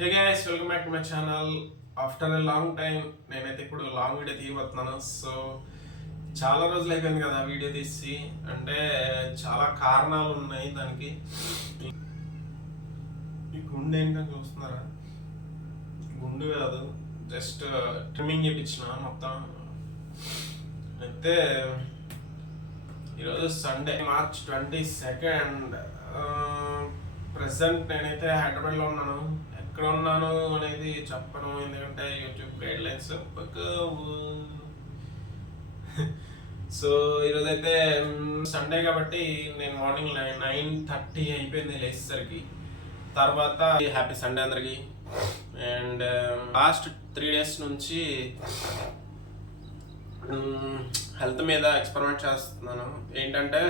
Hey guys, welcome back to my channel. After a long time నేనైతే ఇప్పుడు long video తీయబోతున్నాను. So చాలా రోజులు అయిపోయింది కదా వీడియో తీసి. అంటే చాలా కారణాలు ఉన్నాయి దానికి. ఈ గుండె ఏంటని చూస్తున్నారా? గుండు కాదు, జస్ట్ ట్రిమ్మింగ్ చేయించిన మొత్తం. అయితే ఈరోజు సండే, మార్చ్ 22. ప్రజెంట్ నేనైతే హైదరాబాద్లో ఉన్నాను. ఎక్కడ ఉన్నాను అనేది చెప్పను, ఎందుకంటే యూట్యూబ్ గైడ్ లైన్స్ చెప్పకవు. సో ఈరోజైతే సండే కాబట్టి నేను మార్నింగ్ 9:30 అయిపోయింది లేచేసరికి. తర్వాత హ్యాపీ సండే అందరికి. అండ్ లాస్ట్ 3 days నుంచి హెల్త్ మీద ఎక్స్పెరిమెంట్ చేస్తున్నాను. ఏంటంటే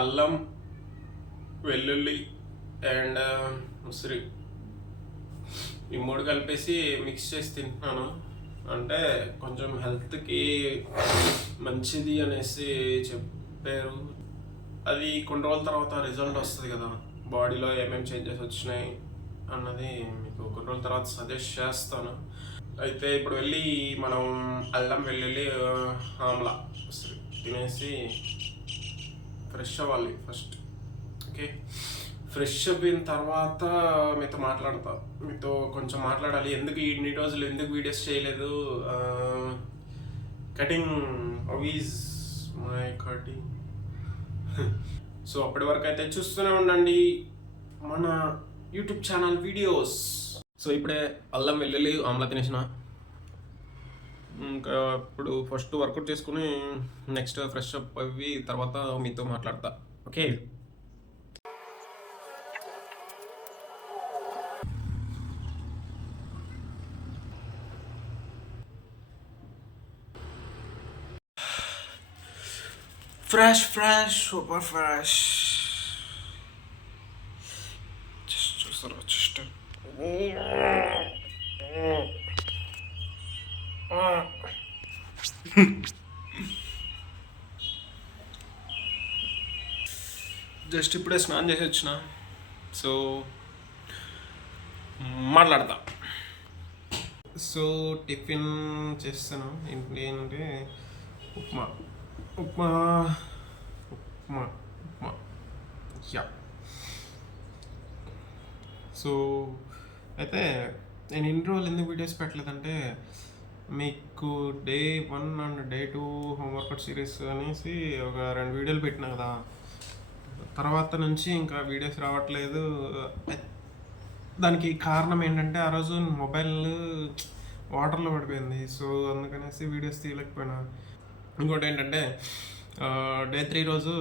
అల్లం, వెల్లుల్లి అండ్ ఉసిరి ఈ 3 కలిపేసి మిక్స్ చేసి తింటున్నాను. అంటే కొంచెం హెల్త్కి మంచిది అనేసి చెప్పారు. అది కొన్ని రోజుల తర్వాత రిజల్ట్ వస్తుంది కదా, బాడీలో ఏమేమి చేంజెస్ వచ్చినాయి అన్నది మీకు కొన్ని రోజుల తర్వాత సజెస్ట్ చేస్తాను. అయితే ఇప్పుడు వెళ్ళి మనం అల్లం, వెల్లుల్లి, ఆమ్లా, ఉసిరి తినేసి ఫ్రెష్ అవ్వాలి ఫస్ట్. ఓకే, ఫ్రెష్ అయిన తర్వాత మీతో కొంచెం మాట్లాడాలి. ఎందుకు ఇన్ని రోజులు ఎందుకు వీడియోస్ చేయలేదు, cutting is my cutting. So అప్పటి వరకు అయితే చూస్తూనే ఉండండి మన యూట్యూబ్ ఛానల్ వీడియోస్. సో ఇప్పుడే అల్లం, వెల్లుల్లి, ఆమ్లా తినేసిన. ఇంకా ఇప్పుడు ఫస్ట్ వర్కౌట్ చేసుకుని నెక్స్ట్ ఫ్రెష్ అప్ అవి తర్వాత మీతో మాట్లాడతా. Okay, fresh super fresh. Just చూస్తారా, జస్ట్ ఇప్పుడే స్నానం చేసి వచ్చిన. సో మాట్లాడతా. సో టిఫిన్ చేస్తాను. ఏంటంటే ఉప్మా ఉప్మా ఉప్మా ఉప్మా యా. సో అయితే నేను ఇన్ని రోజులు ఎందుకు వీడియోస్ పెట్టలేదంటే, మీకు డే 1 అండ్ డే 2 హోంవర్కౌట్ సిరీస్ అనేసి ఒక 2 వీడియోలు పెట్టినా కదా, తర్వాత నుంచి ఇంకా వీడియోస్ రావట్లేదు. దానికి కారణం ఏంటంటే ఆ రోజు మొబైల్ వాటర్లో పడిపోయింది. సో అందుకనేసి వీడియోస్ తీయలేకపోయినా. ఇంకోటి ఏంటంటే డే 3 రోజు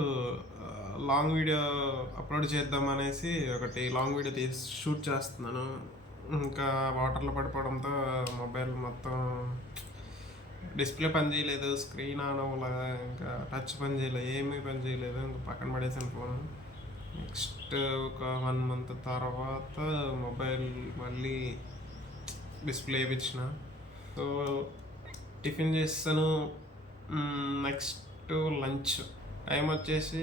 లాంగ్ వీడియో అప్లోడ్ చేద్దాం అనేసి ఒకటి లాంగ్ వీడియో షూట్ చేస్తున్నాను. ఇంకా వాటర్లో పడిపోవడంతో మొబైల్ మొత్తం డిస్ప్లే పని చేయలేదు, స్క్రీన్ ఆన్ అవ్వలేదు, ఇంకా టచ్ పని చేయలేదు, ఏమీ పని చేయలేదు. ఇంకా పక్కన పడేసాను ఫోన్. నెక్స్ట్ ఒక 1 month తర్వాత మొబైల్ మళ్ళీ డిస్ప్లే వేయించిన. సో టిఫిన్ చేస్తాను. నెక్స్ట్ లంచ్ టైం వచ్చేసి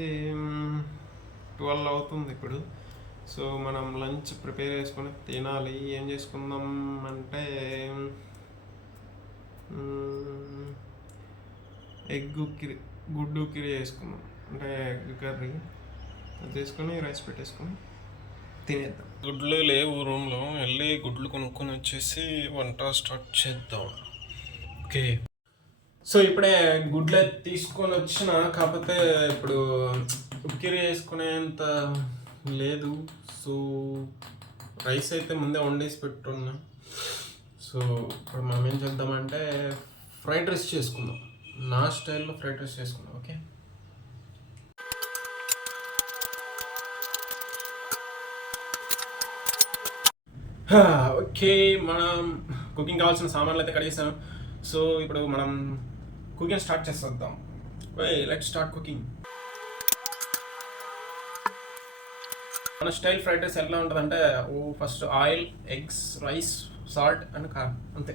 12 అవుతుంది ఇప్పుడు. సో మనం లంచ్ ప్రిపేర్ చేసుకొని తినాలి. ఏం చేసుకుందాం అంటే గుడ్డు కిరి చేసుకుందాం. అంటే ఎగ్ కర్రీ అది చేసుకొని రైస్ పెట్టేసుకొని తినేద్దాం. గుడ్లు లేవు రూమ్లో, వెళ్ళి గుడ్లు కొనుక్కొని వచ్చేసి వంట స్టార్ట్ చేద్దాం. ఓకే, సో ఇప్పుడే గుడ్లు తీసుకొని వచ్చిన. కాకపోతే ఇప్పుడు ఉక్కిరి వేసుకునేంత లేదు. సో రైస్ అయితే ముందే వండేసి పెట్టున్నా. సో ఇప్పుడు మనం ఏం చేద్దామంటే ఫ్రైడ్ రైస్ చేసుకుందాం. నా స్టైల్లో ఫ్రైడ్ రైస్ చేసుకుందాం. ఓకే, ఓకే మనం కుకింగ్ కావాల్సిన సామాన్లు అయితే కడిగేసాం. సో ఇప్పుడు మనం కుకింగ్ స్టార్ట్ చేసేద్దాం. Let's start cooking. మన స్టైల్ ఫ్రైడ్ రైస్ ఎలా ఉంటుందంటే, first oil, eggs, rice, salt and కారం, అంతే.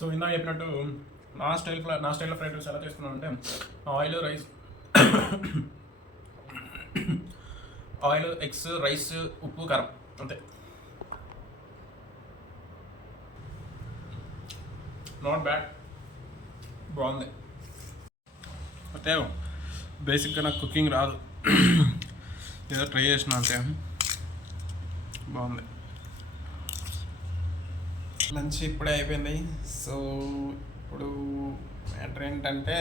సో ఇందాక చెప్పినట్టు నా స్టైల్లో ఫ్రైడ్ రైస్ ఎలా చేసుకున్నాను అంటే oil rice oil eggs rice ఉప్పు కారం అంతే. నాట్ బ్యాడ్, బాగుంది. అయితే బేసిక్గా నాకు కుకింగ్ రాదు, ఏదో ట్రై చేసిన అంతే, బాగుంది. లంచ్ ఇప్పుడే అయిపోయింది. సో ఇప్పుడు మ్యాటర్ ఏంటంటే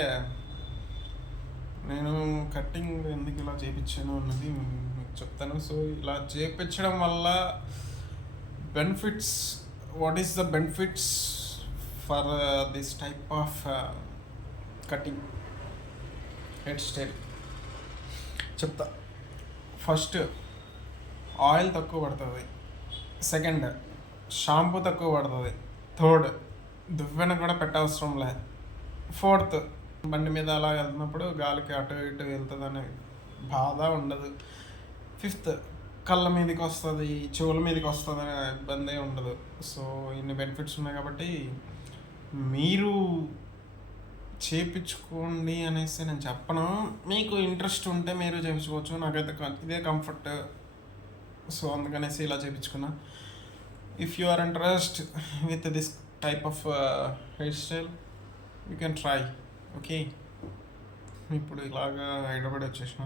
నేను కట్టింగ్ ఎందుకు ఇలా చేయించాను అన్నది మీకు చెప్తాను. సో ఇలా చేయించడం వల్ల benefits, what is the benefits for this type of cutting hair style చెప్తా. ఫస్ట్, ఆయిల్ తక్కువ పడుతుంది. సెకండ్, షాంపూ తక్కువ పడుతుంది. థర్డ్, దువ్వెన కూడా పెట్టవసరం లే. ఫోర్త్, బండి మీద అలా వెళ్తున్నప్పుడు గాలికి అటు ఇటు వెళ్తుందనే బాధ ఉండదు. ఫిఫ్త్, కళ్ళ మీదకి వస్తుంది, చెవుల మీదకి వస్తుంది అనే ఇబ్బంది ఉండదు. సో ఇన్ని బెనిఫిట్స్ ఉన్నాయి కాబట్టి మీరు చేయించుకోండి అనేసి నేను చెప్పను. మీకు ఇంట్రెస్ట్ ఉంటే మీరు చేయించుకోవచ్చు. నాకైతే ఇదే కంఫర్ట్, సో అందుకనేసి ఇలా చేయించుకున్నా. If you are interest with this type of hair style you can try. Okay, ఇప్పుడు ఇలాగా హైదరాబాద్ వచ్చేసిన.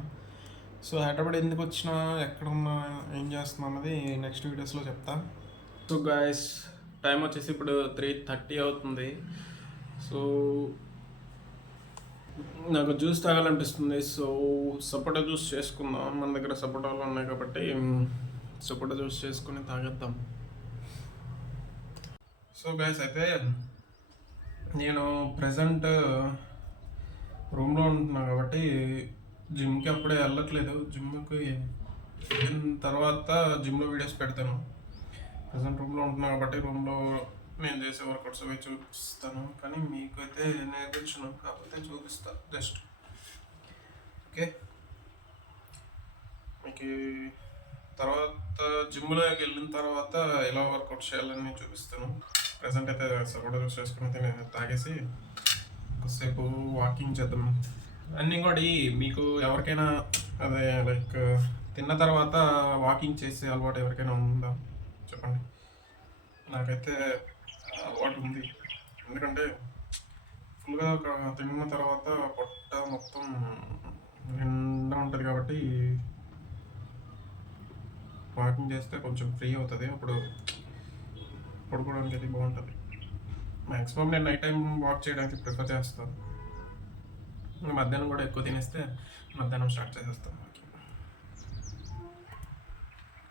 సో హైదరాబాద్ ఎందుకు వచ్చినా, ఎక్కడున్నా, ఏం చేస్తున్నా అన్నది నెక్స్ట్ వీడియోస్లో చెప్తా. సో గాయస్, టైం వచ్చేసి ఇప్పుడు 3:30 అవుతుంది. సో నాకు జ్యూస్ తాగాలనిపిస్తుంది. సో సపోటా జ్యూస్ చేసుకుందాం. మన దగ్గర సపోటాలు ఉన్నాయి కాబట్టి సపోటా జ్యూస్ చేసుకుని తాగేద్దాం. సో గైస్, అయితే నేను ప్రజెంట్ రూమ్లో ఉంటున్నాను కాబట్టి జిమ్కి అప్పుడే వెళ్ళట్లేదు. జిమ్కి వెళ్ళిన తర్వాత జిమ్లో వీడియోస్ పెడతాను. ప్రజెంట్ రూమ్లో ఉంటున్నాను కాబట్టి రూమ్లో నేను చేసే వర్కౌట్స్ అవి చూపిస్తాను. కానీ మీకు అయితే నేర్పించను, కాకపోతే చూపిస్తాను జస్ట్. ఓకే, మీకు తర్వాత జిమ్లోకి వెళ్ళిన తర్వాత ఎలా వర్కౌట్ చేయాలని చూపిస్తాను. ప్రజెంట్ అయితే సపోటా జ్యూస్ చేసుకుని తాగేసి కొద్దిసేపు వాకింగ్ చేద్దాం. అండ్ ఇంకోటి, మీకు ఎవరికైనా అదే లైక్ తిన్న తర్వాత వాకింగ్ చేసే అలవాటు ఎవరికైనా ఉందా చెప్పండి. నాకైతే అలవాటు ఉంది. ఎందుకంటే ఫుల్గా తిన్న తర్వాత పొట్ట మొత్తం నిండా ఉంటుంది కాబట్టి వాకింగ్ చేస్తే కొంచెం ఫ్రీ అవుతుంది. అప్పుడు పడుకోవడానికి అది బాగుంటుంది. మ్యాక్సిమం నేను నైట్ టైం వాక్ చేయడానికి ప్రిఫర్ చేస్తాను. మధ్యాహ్నం కూడా ఎక్కువ తినేస్తే మధ్యాహ్నం స్టార్ట్ చేసేస్తాను వాకింగ్.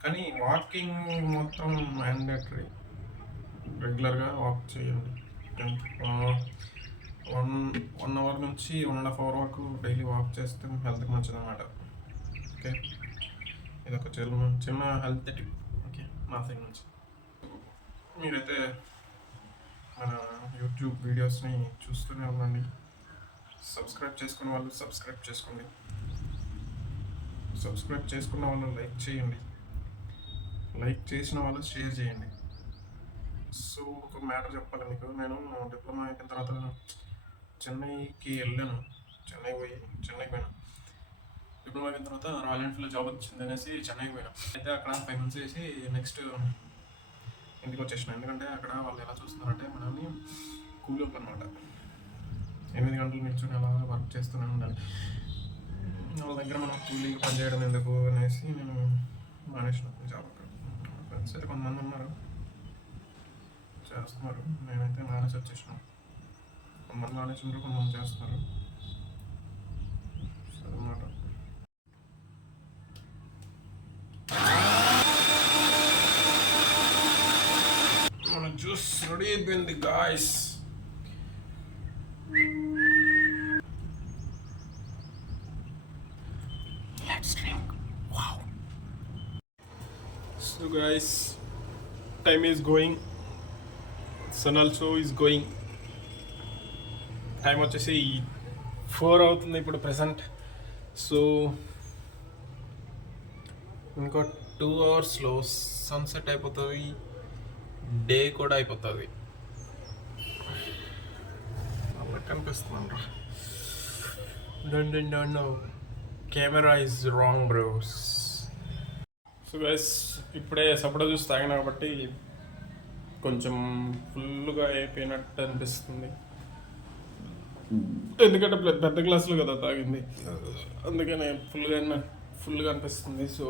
కానీ వాకింగ్ మొత్తం మ్యాండేటరీ. రెగ్యులర్గా వాక్ చేయండి. 1 అవర్ నుంచి 1.5 అవర్ వరకు డైలీ వాక్ చేస్తే హెల్త్కి మంచిది అన్నమాట. ఓకే, ఇది ఒక చిన్న హెల్త్ టిప్. ఓకే, నా సైడ్ నుంచి. మీరైతే మన యూట్యూబ్ వీడియోస్ని చూస్తూనే ఉండండి. సబ్స్క్రైబ్ చేసుకున్న వాళ్ళు సబ్స్క్రైబ్ చేసుకోండి. సబ్స్క్రైబ్ చేసుకున్న వాళ్ళు లైక్ చేయండి. లైక్ చేసిన వాళ్ళు షేర్ చేయండి. సో ఒక మ్యాటర్ చెప్పాలి మీకు. నేను డిప్లొమా అయిపోయిన తర్వాత చెన్నైకి వెళ్ళాను. చెన్నైకి పోయాను. డిప్లొమా అయిపోయిన తర్వాత రాయల్ ఎన్ఫీల్డ్లో జాబ్ వచ్చింది అనేసి చెన్నైకి పోయాను. అయితే అక్కడ 5 months చేసి నెక్స్ట్ ఇంటికి వచ్చేసిన. ఎందుకంటే అక్కడ వాళ్ళు ఎలా చూస్తున్నారంటే మనల్ని కూలి అనమాట. 8 గంటలు నిల్చుని అలా వర్క్ చేస్తూనే ఉండాలి. వాళ్ళ దగ్గర మనం కూలీకి పనిచేయడం ఎందుకు అనేసి నేను మానేసిన జాబ్. అక్కడ ఫ్రెండ్స్ అయితే కొంతమంది ఉన్నారు చేస్తున్నారు. నేనైతే మానేసి వచ్చేసిన. కొంతమంది మానేసినారు, కొంతమంది చేస్తున్నారు అన్నమాట. మన జ్యూస్ రెడీ అయిపోయింది guys. Let's drink. Wow. So guys, time is going. Sun also is going. Time వచ్చేసి 4 అవుతుంది ఇప్పుడు ప్రెసెంట్. సో ఇంకో 2 అవర్స్లో సన్సెట్ అయిపోతుంది, డే కూడా అయిపోతుంది. కనిపిస్తున్నాను రా. No camera is wrong bros. So guys ఇప్పుడే సపోటా జ్యూస్ తాగినా కాబట్టి కొంచెం ఫుల్గా అయిపోయినట్టు అనిపిస్తుంది. ఎందుకంటే పెద్ద గ్లాసులు కదా తాగింది, అందుకనే ఫుల్గా అనిపిస్తుంది. సో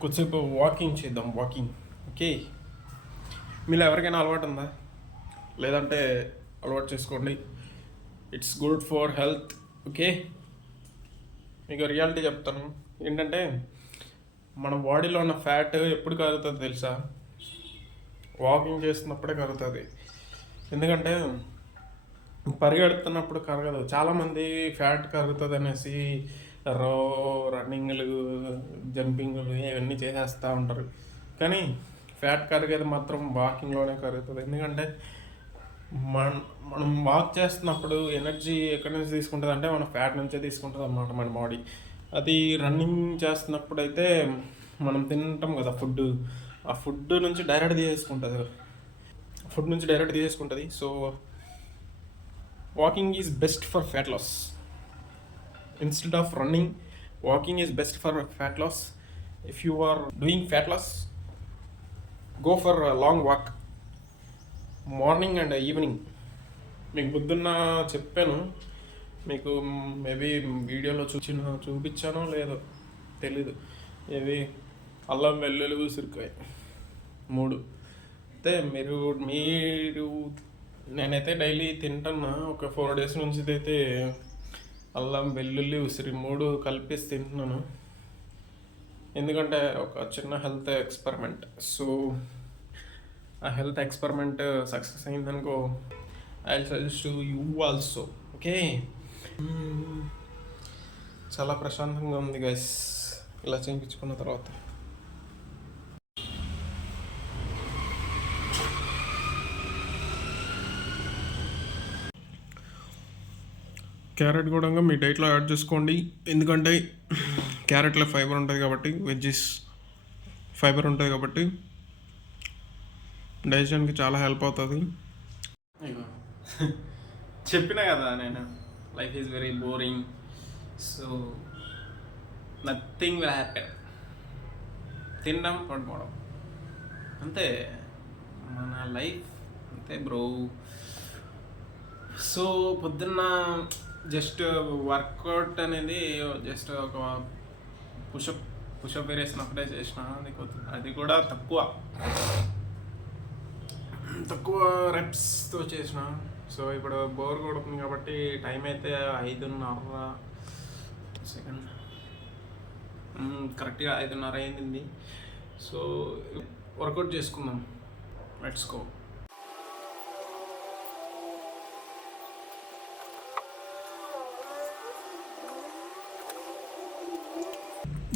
కొద్దిసేపు వాకింగ్ చేద్దాం. ఓకే, మీలో ఎవరికైనా అలవాటు ఉందా? లేదంటే అలవాటు చేసుకోండి. It's good for health. Okay, మీకు రియాలిటీ చెప్తాను ఏంటంటే, మన బాడీలో ఉన్న ఫ్యాట్ ఎప్పుడు కరుగుతుంది తెలుసా? వాకింగ్ చేస్తున్నప్పుడే కరుగుతుంది. ఎందుకంటే పరిగెడుతున్నప్పుడు కరగదు. చాలామంది ఫ్యాట్ కరుగుతుంది అనేసి రన్నింగ్లు, జంపింగ్లు ఇవన్నీ చేసేస్తూ ఉంటారు. కానీ ఫ్యాట్ కరిగేది మాత్రం వాకింగ్లోనే కరుగుతుంది. ఎందుకంటే మనం వాక్ చేస్తున్నప్పుడు ఎనర్జీ ఎక్కడి నుంచి తీసుకుంటుంది అంటే మన ఫ్యాట్ నుంచే తీసుకుంటుంది అన్నమాట మన బాడీ. అది రన్నింగ్ చేస్తున్నప్పుడు అయితే మనం తింటాం కదా ఫుడ్, ఆ ఫుడ్ నుంచి డైరెక్ట్ తీసేసుకుంటుంది. So walking is best for fat loss. Instead of running, walking is best for fat loss. If you are doing fat loss, go for long walk morning and evening. మీకు పొద్దున్న చెప్పాను, మీకు maybe వీడియోలో చూపించానో లేదో తెలీదు. ఏవి అల్లం, వెల్లుల్లి, ఉసిరికాయ 3 అయితే మీరు నేనైతే డైలీ తింటున్నా. ఒక 4 days నుంచి అయితే అల్లం, వెల్లుల్లి, ఉసిరి 3 కలిపేసి తింటున్నాను. ఎందుకంటే ఒక చిన్న హెల్త్ ఎక్స్పెరిమెంట్. సో ఆ హెల్త్ ఎక్స్పెరిమెంట్ సక్సెస్ అయిందనుకో, I will suggest to you also. Okay, చాలా ప్రశాంతంగా ఉంది గైస్ ఇలా చేయించుకున్న తర్వాత. క్యారెట్ కూడా మీ డైట్లో యాడ్ చేసుకోండి. ఎందుకంటే క్యారెట్లో ఫైబర్ ఉంటుంది కాబట్టి, వెజ్జెస్ ఫైబర్ ఉంటుంది కాబట్టి డైజెషన్కి చాలా హెల్ప్ అవుతుంది. చెప్పినా కదా నేను, life is very boring. So nothing will happen. తినడం, పడుకోవడం, అంతే మన లైఫ్, అంతే బ్రో. సో పొద్దున్న జస్ట్ వర్కౌట్ అనేది జస్ట్ ఒక పుషప్ వేరేసినప్పుడే చేసిన. అది కూడా తక్కువ రెప్స్తో చేసిన. సో ఇప్పుడు బోర్ కొడుతుంది కాబట్టి టైం అయితే 5:30 కరెక్ట్గా 5:30 అయింది. సో వర్కౌట్ చేసుకుందాం, లెట్స్ గో.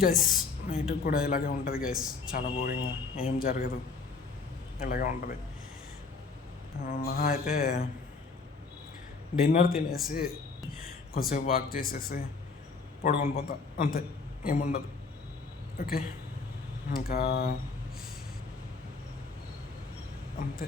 గైస్ నైట్ కూడా ఇలాగే ఉంటుంది గైస్, చాలా బోరింగ్, ఏం జరగదు, ఇలాగే ఉంటుంది. మహా అయితే డిన్నర్ తినేసి కొద్దిసేపు వాక్ చేసేసి పడుకొని పోతా, అంతే, ఏముండదు. ఓకే, ఇంకా అంతే.